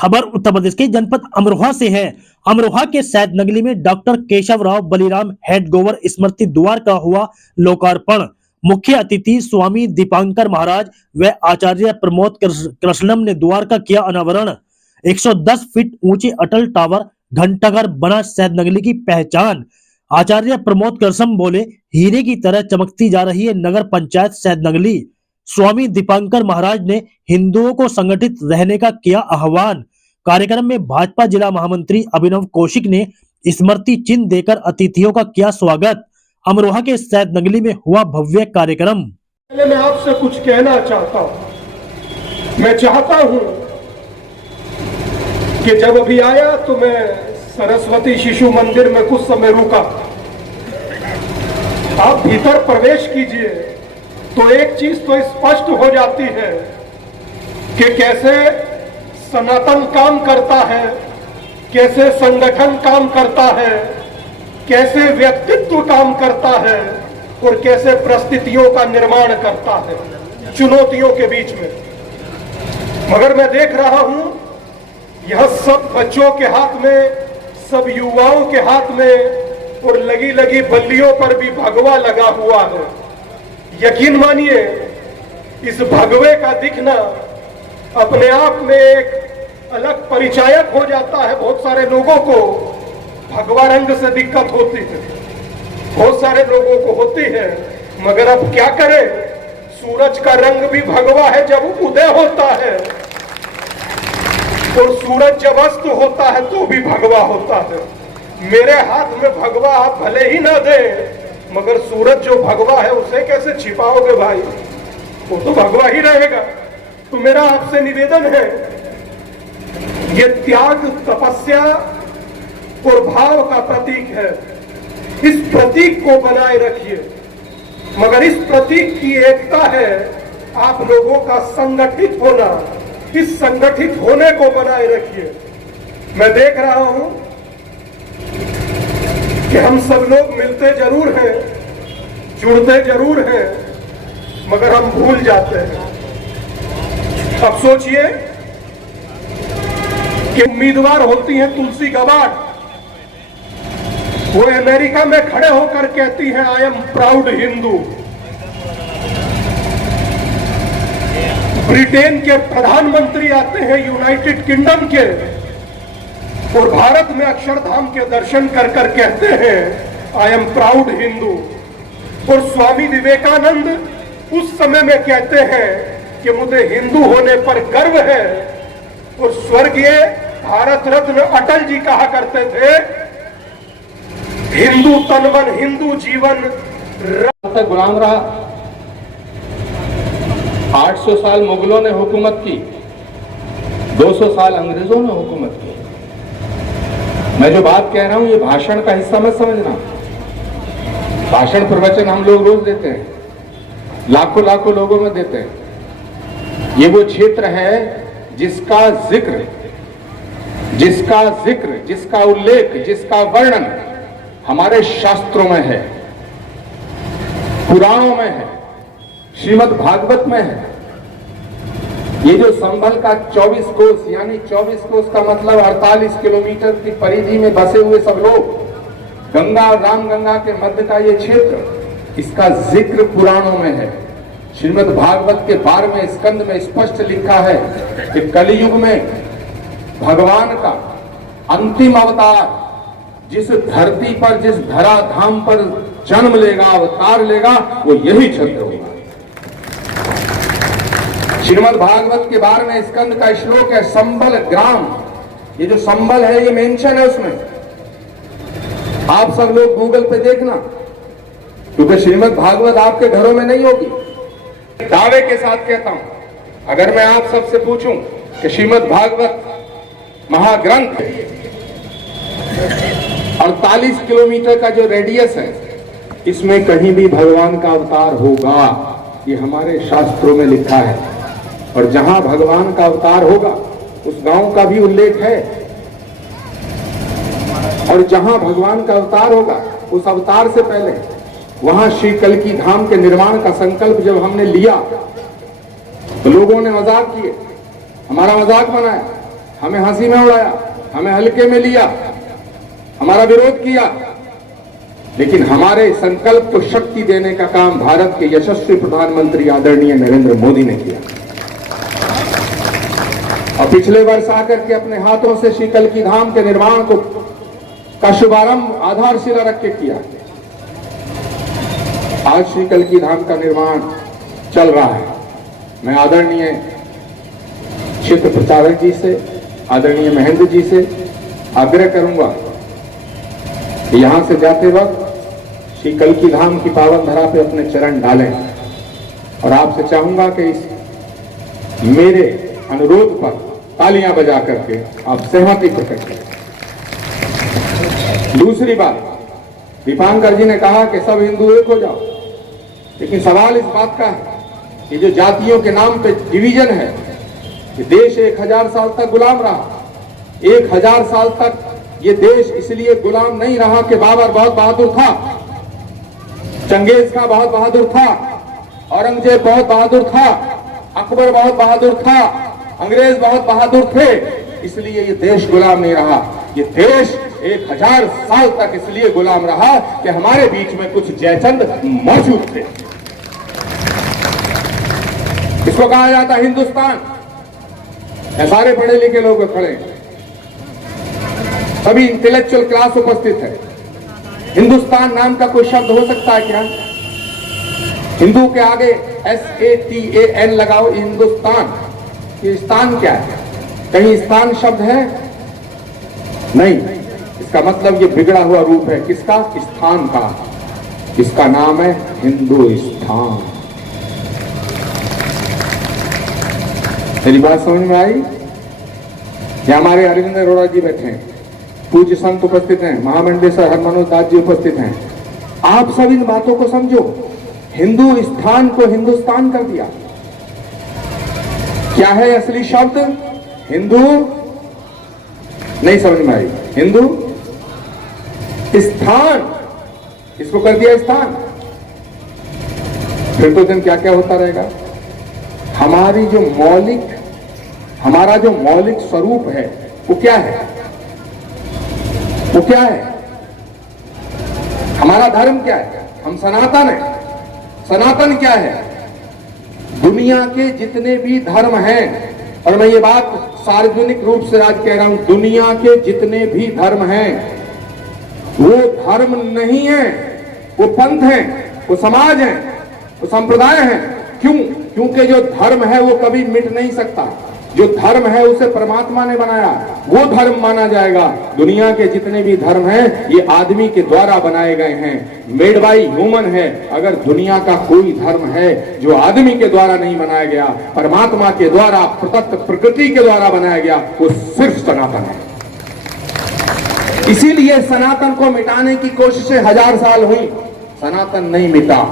खबर उत्तर प्रदेश के जनपद अमरोहा से है। अमरोहा के सैद नगली में डॉक्टर केशवराव बलिराम हेड गोवर स्मृति द्वार का हुआ लोकार्पण। मुख्य अतिथि स्वामी दीपांकर महाराज व आचार्य प्रमोद कृष्णम ने द्वार का किया अनावरण। 110 फीट ऊंचे अटल टावर घंटाघर बना सैद नगली की पहचान। आचार्य प्रमोद कृष्णम बोले, हीरे की तरह चमकती जा रही है नगर पंचायत सैद नगली। स्वामी दीपांकर महाराज ने हिंदुओं को संगठित रहने का किया आह्वान। कार्यक्रम में भाजपा जिला महामंत्री अभिनव कौशिक ने स्मृति चिन्ह देकर अतिथियों का किया स्वागत। अमरोहा के सैद नगली में हुआ भव्य कार्यक्रम। मैं आपसे कुछ कहना चाहता हूं। मैं चाहता हूं कि जब अभी आया तो मैं सरस्वती शिशु मंदिर में कुछ समय रुका। आप भीतर प्रवेश कीजिए तो एक चीज तो स्पष्ट हो जाती है कि कैसे सनातन काम करता है, कैसे संगठन काम करता है, कैसे व्यक्तित्व काम करता है और कैसे परिस्थितियों का निर्माण करता है चुनौतियों के बीच में। मगर मैं देख रहा हूं यह सब बच्चों के हाथ में, सब युवाओं के हाथ में और लगी लगी बल्लियों पर भी भगवा लगा हुआ है। यकीन मानिए इस भगवे का दिखना अपने आप में एक अलग परिचायक हो जाता है। बहुत सारे लोगों को भगवा रंग से दिक्कत होती है, बहुत सारे लोगों को होती है, मगर अब क्या करें, सूरज का रंग भी भगवा है जब उदय होता है और सूरज जब अस्त होता है तो भी भगवा होता है। मेरे हाथ में भगवा आप भले ही ना दे, मगर सूरज जो भगवा है उसे कैसे छिपाओगे भाई, वो तो भगवा ही रहेगा। तो मेरा आपसे निवेदन है, ये त्याग, तपस्या और भाव का प्रतीक है। इस प्रतीक को बनाए रखिए, मगर इस प्रतीक की एकता है आप लोगों का संगठित होना। इस संगठित होने को बनाए रखिए। मैं देख रहा हूं कि हम सब लोग मिलते जरूर हैं, जुड़ते जरूर हैं, मगर हम भूल जाते हैं। अब सोचिए कि उम्मीदवार होती हैं तुलसी गबार्ड, वो अमेरिका में खड़े होकर कहती हैं I am proud Hindu. Britain के प्रधानमंत्री आते हैं यूनाइटेड किंगडम के और भारत में अक्षरधाम के दर्शन कर कर कहते हैं आई एम प्राउड हिंदू। और स्वामी विवेकानंद उस समय में कहते हैं कि मुझे हिंदू होने पर गर्व है। और स्वर्गीय भारत रत्न अटल जी कहा करते थे, हिंदू तन मन, हिंदू जीवन। गुलाम रहा, 800 साल मुगलों ने हुकूमत की, 200 साल अंग्रेजों ने हुकूमत की। मैं जो बात कह रहा हूं ये भाषण का हिस्सा मत समझना। भाषण प्रवचन हम लोग रोज देते हैं, लाखों लाखों लोगों में देते हैं। ये वो क्षेत्र है जिसका जिक्र, जिसका उल्लेख, जिसका वर्णन हमारे शास्त्रों में है, पुराणों में है, श्रीमद् भागवत में है। ये जो संभल का 24 कोस, यानी 24 कोस का मतलब 48 किलोमीटर की परिधि में बसे हुए सब लोग, गंगा और रामगंगा के मध्य का ये क्षेत्र, इसका जिक्र पुराणों में है। श्रीमद् भागवत के 12वें स्कंद में स्पष्ट लिखा है कि कलयुग में भगवान का अंतिम अवतार जिस धरती पर, जिस धराधाम पर जन्म लेगा, अवतार लेगा, वो यही क्षेत्र होगा। श्रीमद् भागवत के 12वें स्कंद का श्लोक है संबल ग्राम। ये जो संबल है ये मेंशन है उसमें। आप सब लोग गूगल पे देखना, क्योंकि श्रीमद् भागवत आपके घरों में नहीं होगी। दावे के साथ कहता हूं, अगर मैं आप सबसे पूछूं कि श्रीमद् भागवत महाग्रंथ 48 किलोमीटर का जो रेडियस है, इसमें कहीं भी भगवान का अवतार होगा, ये हमारे शास्त्रों में लिखा है। और जहां भगवान का अवतार होगा उस गांव का भी उल्लेख है। और जहां भगवान का अवतार होगा उस अवतार से पहले वहां श्री कल्की धाम के निर्माण का संकल्प जब हमने लिया तो लोगों ने मजाक किए, हमारा मजाक बनाया। हमें हंसी में उड़ाया, हमें हल्के में लिया, हमारा विरोध किया, लेकिन हमारे संकल्प को शक्ति देने का काम भारत के यशस्वी प्रधानमंत्री आदरणीय नरेंद्र मोदी ने किया। और पिछले वर्ष आकर के अपने हाथों से श्री कल्की धाम के निर्माण का शुभारंभ आधारशिला रख के किया। आज श्री कल्की धाम का निर्माण चल रहा है। मैं आदरणीय क्षेत्र प्रचारक जी से, आदरणीय महेंद्र जी से आग्रह करूंगा कि यहां से जाते वक्त श्री कल्की धाम की पावन धरा पे अपने चरण डालें। और आपसे चाहूंगा कि इस मेरे अनुरोध पर तालियां बजा करके आप सहमति प्रकट करें। दूसरी बात, दीपांकर जी ने कहा कि सब हिंदू एक हो जाओ, लेकिन सवाल इस बात का है कि जो जातियों के नाम पे डिवीजन है, कि देश 1000 साल तक गुलाम रहा। 1000 साल तक ये देश इसलिए गुलाम नहीं रहा कि बाबर बहुत बहादुर था, चंगेज खां बहुत बहादुर था, औरंगजेब बहुत बहादुर था, अकबर बहुत बहादुर था, अंग्रेज बहुत बहादुर थे, इसलिए ये देश गुलाम नहीं रहा। ये देश 1000 साल तक इसलिए गुलाम रहा कि हमारे बीच में कुछ जयचंद मौजूद थे। इसको कहा जाता हिंदुस्तान। सारे पढ़े लिखे लोग खड़े, सभी इंटेलेक्चुअल क्लास उपस्थित है। हिंदुस्तान नाम का कोई शब्द हो सकता है क्या? हिंदू के आगे SATAN लगाओ, हिंदुस्तान। ये स्थान क्या है? कहीं स्थान शब्द है? नहीं। इसका मतलब ये बिगड़ा हुआ रूप है किसका? स्थान का। इसका नाम है हिंदुस्तान। मेरी बात समझ में आई? ये हमारे अरविंद अरोड़ा जी बैठे हैं, पूज्य संत उपस्थित हैं, महामंडलेश्वर हरमनोज दास जी उपस्थित हैं। आप सब इन बातों को समझो। हिंदू स्थान को हिंदुस्तान कर दिया। क्या है असली शब्द? हिंदू नहीं समझ में आई। हिंदू स्थान, इसको कर दिया स्थान। फिर तो दिन क्या क्या होता रहेगा। हमारा जो मौलिक स्वरूप है वो क्या है? वो क्या है? हमारा धर्म क्या है? हम सनातन हैं। सनातन क्या है? दुनिया के जितने भी धर्म हैं, और मैं ये बात सार्वजनिक रूप से आज कह रहा हूं, दुनिया के जितने भी धर्म हैं वो धर्म नहीं है, वो पंथ हैं, वो समाज हैं, वो संप्रदाय हैं। क्यों? क्योंकि जो धर्म है वो कभी मिट नहीं सकता। जो धर्म है उसे परमात्मा ने बनाया, वो धर्म माना जाएगा। दुनिया के जितने भी धर्म हैं ये आदमी के द्वारा बनाए गए हैं, मेड बाय ह्यूमन है। अगर दुनिया का कोई धर्म है जो आदमी के द्वारा नहीं बनाया गया, परमात्मा के द्वारा, प्रदत्त प्रकृति के द्वारा बनाया गया, वो सिर्फ सनातन है। इसीलिए सनातन को मिटाने की कोशिशें 1000 साल हुई, सनातन नहीं मिटा।